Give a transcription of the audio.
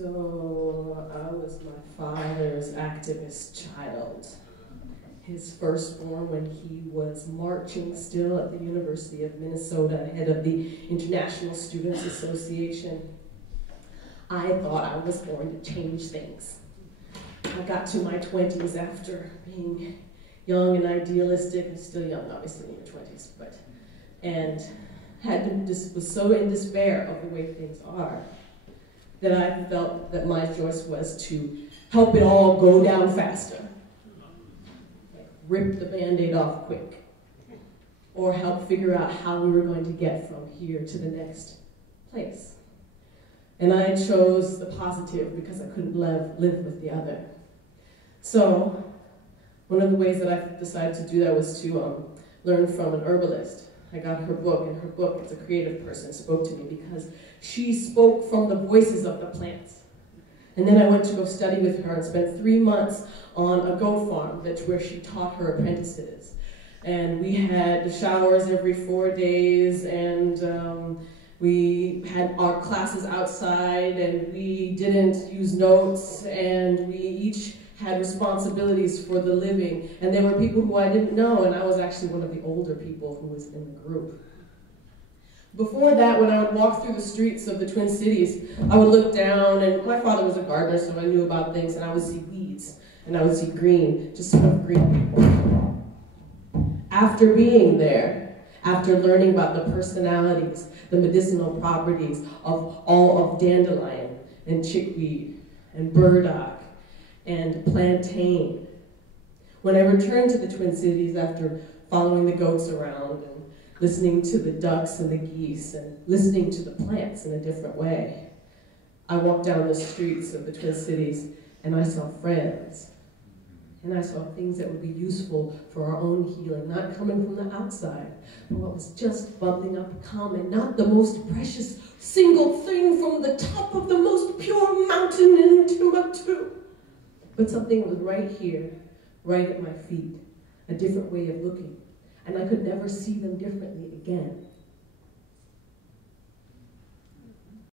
So I was my father's activist child. His firstborn when he was marching still at the University of Minnesota, head of the International Students Association. I thought I was going to change things. I got to my 20s after being young and idealistic, and still young, obviously in your 20s, and was so in despair of the way things are that I felt that my choice was to help it all go down faster. Rip the Band-Aid off quick, or help figure out how we were going to get from here to the next place. And I chose the positive because I couldn't live with the other. So one of the ways that I decided to do that was to learn from an herbalist. I got her book, and her book, it's a creative person, spoke to me because she spoke from the voices of the plants. And then I went to go study with her and spent 3 months on a goat farm where she taught her apprentices. And we had showers every 4 days, and we had our classes outside, and we didn't use notes, and we each had responsibilities for the living. And there were people who I didn't know, and I was actually one of the older people who was in the group. Before that, when I would walk through the streets of the Twin Cities, I would look down, and my father was a gardener, so I knew about things, and I would see weeds, and I would see green, just sort of green. After being there, after learning about the personalities, the medicinal properties of all of dandelion, and chickweed, and burdock, and plantain, when I returned to the Twin Cities after following the goats around, and listening to the ducks and the geese, and listening to the plants in a different way, I walked down the streets of the Twin Cities, and I saw friends. And I saw things that would be useful for our own healing, not coming from the outside, but what was just bubbling up common, not the most precious single thing from the top of the most pure mountain in Timbuktu, but something that was right here, right at my feet, a different way of looking. And I could never see them differently again.